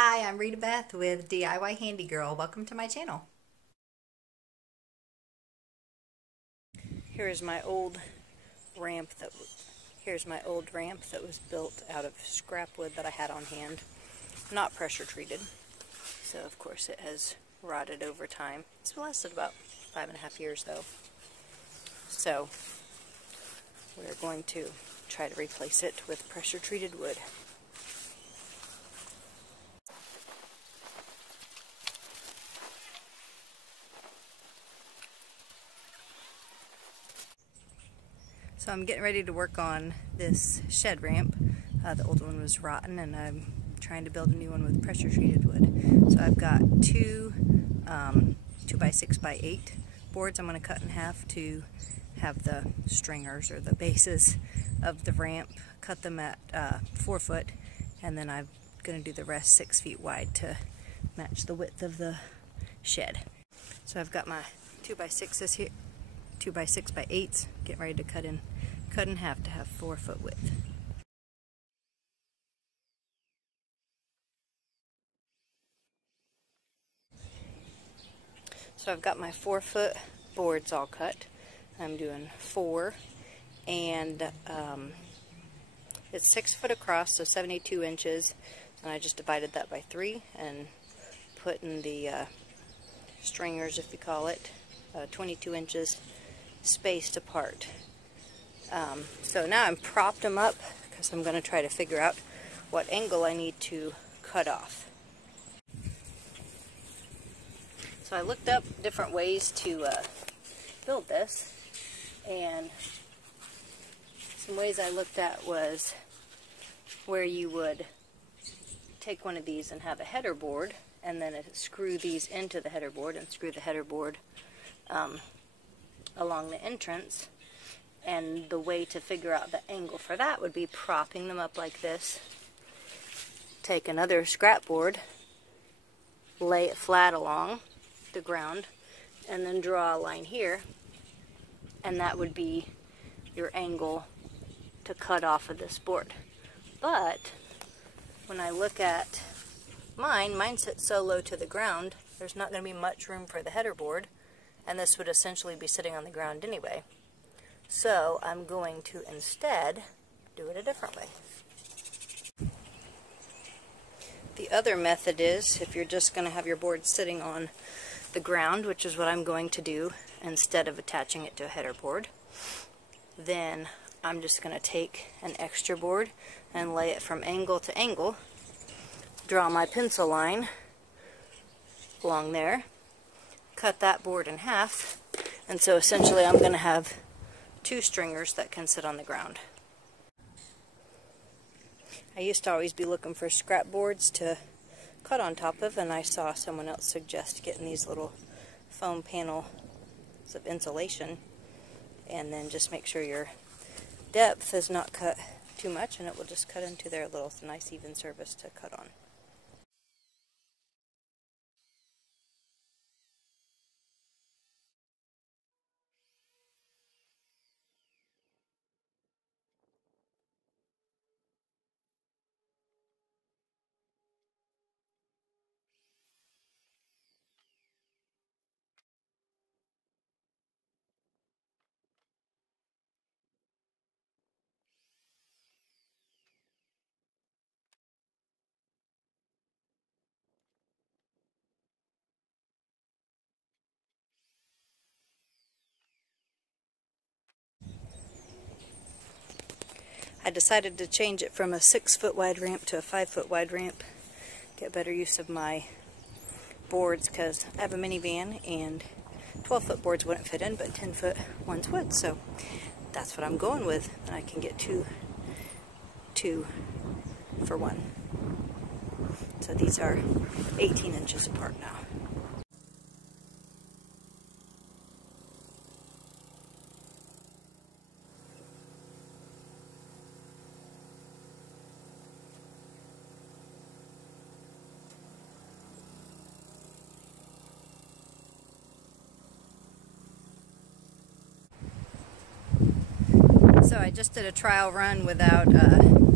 Hi, I'm Rita Beth with DIY Handy Girl. Welcome to my channel. Here's my old ramp that was built out of scrap wood that I had on hand, not pressure treated. So of course it has rotted over time. It's lasted about 5.5 years though. So we're going to try to replace it with pressure treated wood. So I'm getting ready to work on this shed ramp. The old one was rotten and I'm trying to build a new one with pressure treated wood. So I've got two 2x6x8 boards I'm going to cut in half to have the stringers or the bases of the ramp. Cut them at 4 foot, and then I'm going to do the rest 6 feet wide to match the width of the shed. So I've got my 2x6s here, 2x6x8s, getting ready to cut in half to have 4 foot width. So I've got my 4 foot boards all cut. I'm doing 4, and it's 6 foot across, so 72 inches, and I just divided that by 3 and put in the stringers, if you call it, 22 inches spaced apart. So now I'm propped them up because I'm going to try to figure out what angle I need to cut off. So I looked up different ways to build this, and some ways I looked at was where you would take one of these and have a header board, and then screw these into the header board and screw the header board along the entrance. And the way to figure out the angle for that would be propping them up like this. Take another scrap board, lay it flat along the ground, and then draw a line here, and that would be your angle to cut off of this board. But when I look at mine sits so low to the ground, there's not going to be much room for the header board, and this would essentially be sitting on the ground anyway. So I'm going to instead do it a different way. The other method is, if you're just going to have your board sitting on the ground, which is what I'm going to do instead of attaching it to a header board, then I'm just going to take an extra board and lay it from angle to angle, draw my pencil line along there, cut that board in half, and so essentially I'm going to have 2 stringers that can sit on the ground. I used to always be looking for scrap boards to cut on top of, and I saw someone else suggest getting these little foam panels of insulation, and then just make sure your depth is not cut too much, and it will just cut into their little nice even surface to cut on. I decided to change it from a 6 foot wide ramp to a 5 foot wide ramp, get better use of my boards, because I have a minivan and 12 foot boards wouldn't fit in, but 10 foot ones would, so that's what I'm going with, and I can get two for 1. So these are 18 inches apart now. So So I just did a trial run without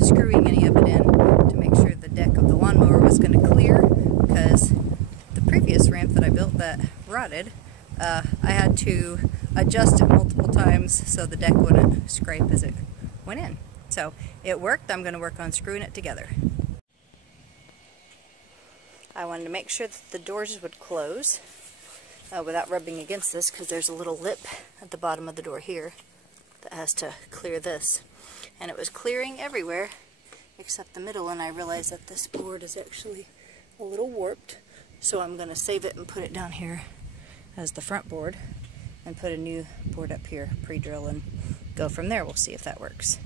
screwing any of it in to make sure the deck of the lawnmower was going to clear, because the previous ramp that I built that rotted, I had to adjust it multiple times so the deck wouldn't scrape as it went in. So it worked. I'm going to work on screwing it together. I wanted to make sure that the doors would close without rubbing against this, because there's a little lip at the bottom of the door here that has to clear this. And it was clearing everywhere except the middle, and I realized that this board is actually a little warped, so I'm going to save it and put it down here as the front board and put a new board up here, pre-drill, and go from there. We'll see if that works.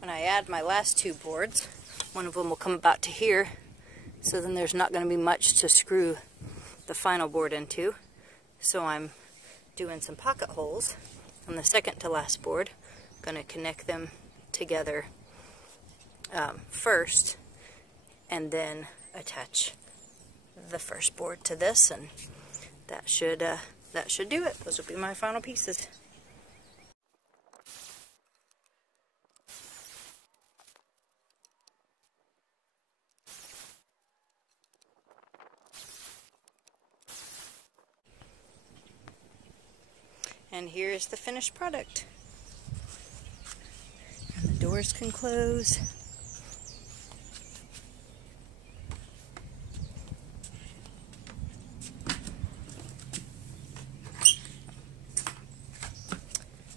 When I add my last two boards, one of them will come about to here, so then there's not going to be much to screw the final board into. So I'm doing some pocket holes on the second to last board. I'm going to connect them together first, and then attach the first board to this, and that should do it. Those will be my final pieces. And here's the finished product. And the doors can close.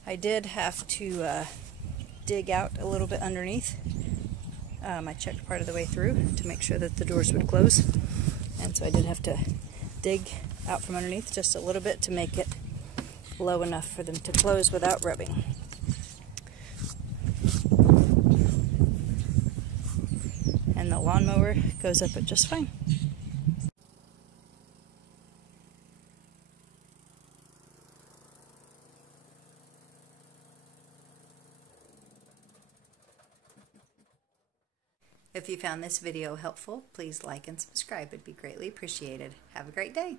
I did have to dig out a little bit underneath. I checked part of the way through to make sure that the doors would close. And so I did have to dig out from underneath just a little bit to make it low enough for them to close without rubbing. And the lawnmower goes up it just fine. If you found this video helpful, please like and subscribe. It'd be greatly appreciated. Have a great day.